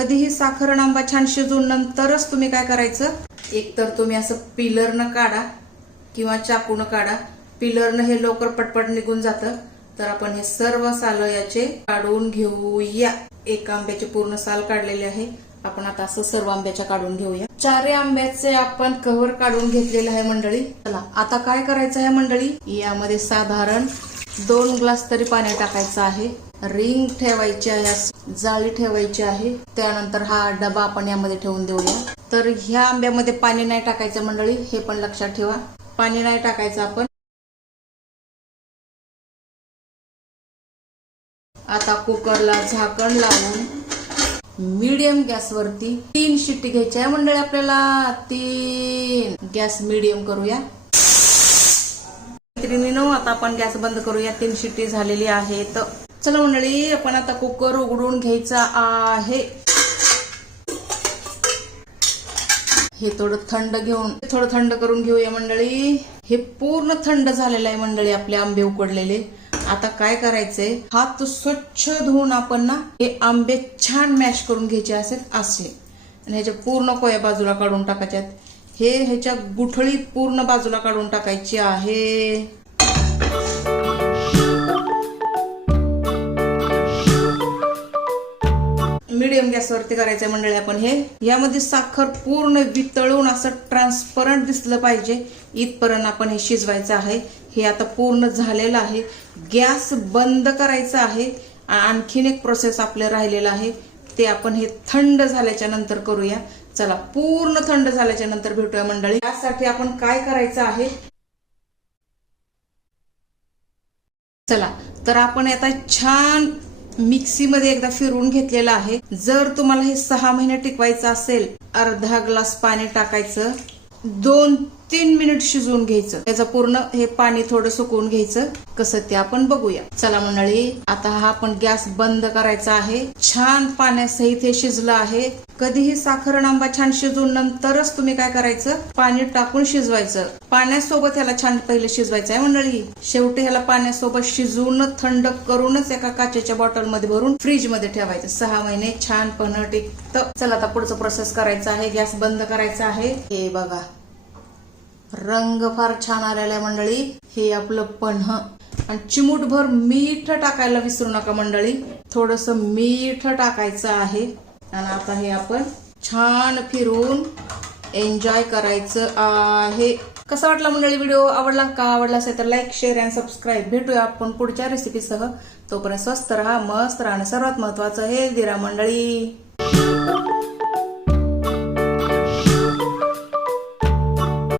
कधीही साखर आणि आंबा छान शिजून नंतरच तुम्ही काय करायचं, एकतर तुम्ही असं पिलरनं काढा किंवा चाकून काढा. पिलरनं हे लवकर पटपट निघून जातं. तर आपण हे सर्व साल याचे काढून घेऊया. एक आंब्याचे पूर्ण साल काढलेले आहे. आपण आता असं सर्व आंब्याच्या काढून घेऊया. 4 आंब्याचे आपण कव्हर काढून घेतलेले आहे मंडळी. चला आता काय करायचं आहे मंडळी, यामध्ये साधारण 2 ग्लास तरी पाणी टाकायचं आहे. रिंग ठेवायची आहे, जाळी ठेवायची आहे. त्यानंतर हा डबा आपण यामध्ये ठेवून देऊया. तर ह्या आंब्यामध्ये पाणी नाही टाकायचं मंडळी, हे पण लक्षात ठेवा. पाणी नाही टाकायचं आपण. आता कुकरला झाकण लावून मीडियम गॅसवरती 3 शिट्टी घ्यायच्या आहे मंडळी आपल्याला. 3 गॅस मीडियम करूया. आता आपण गॅस बंद करूया. 3 शिट्टी झालेली आहे. तर चला मंडळी, आपण आता कुकर उघडून घ्यायचा आहे. हे थोडं थंड करून घेऊया मंडळी. हे पूर्ण थंड झालेलं आहे मंडळी आपले आंबे उकडलेले. आता काय करायचंय, हात स्वच्छ धुवून आपण ना हे आंबे छान मॅश करून घ्यायचे असे आणि ह्याच्या पूर्ण कोया बाजूला काढून टाकायच्यात. ह्याच्या गुठळी पूर्ण बाजूला काढून टाकायची आहे. मीडियम गॅसवरती करायचंय मंडळी आपण हे. यामध्ये साखर पूर्ण वितळून असं ट्रान्सपरंट दिसलं पाहिजे इथपर्यंत आपण हे शिजवायचं आहे. हे आता पूर्ण झालेलं आहे. गॅस बंद करायचा आहे. आणखीन एक प्रोसेस आपलं राहिलेलं आहे, ते आपण हे थंड झाल्याच्या नंतर करूया. चला पूर्ण थंड झाल्याच्या नंतर भेटूया मंडळी. यासाठी आपण काय करायचं आहे, चला तर आपण आता छान मिक्सीमध्ये एकदा फिरवून घेतलेलं आहे. जर तुम्हाला हे 6 महिने टिकवायचं असेल, अर्धा ग्लास पाणी टाकायचं, 2-3 मिनिट शिजवून घ्यायचं. त्याचं पूर्ण हे पाणी थोडं सुकवून घ्यायचं. कसं ते आपण बघूया. चला मंडळी, आता हा आपण गॅस बंद करायचा आहे. छान पाण्यासहित हे शिजलं आहे. कधीही साखर आणि आंबा छान शिजून नंतरच तुम्ही काय करायचं, पाणी टाकून शिजवायचं. पाण्यासोबत ह्याला छान पहिले शिजवायचं आहे मंडळी. शेवटी ह्याला पाण्यासोबत शिजवून थंड करूनच एका काचेच्या बॉटलमध्ये भरून फ्रीज मध्ये ठेवायचं. 6 महिने छान पण टिकतं. चला आता पुढचं प्रोसेस करायचं आहे. गॅस बंद करायचा आहे. हे बघा, रंग फार छान आलेला आहे मंडळी. हे आपलं पन्ह. आणि चिमूटभर मीठ टाकायला विसरू नका मंडळी. थोडस मीठ टाकायचं आहे. आणि आता हे आपण छान फिरून एन्जॉय करायचं आहे. कसा वाटला मंडळी व्हिडिओ? आवडला का? आवडला असेल तर लाईक, शेअर आणि सबस्क्राईब. भेटूया आपण पुढच्या रेसिपीसह. तोपर्यंत स्वस्त राहा, मस्त राहा आणि सर्वात महत्वाचं हेल्दी राहा मंडळी.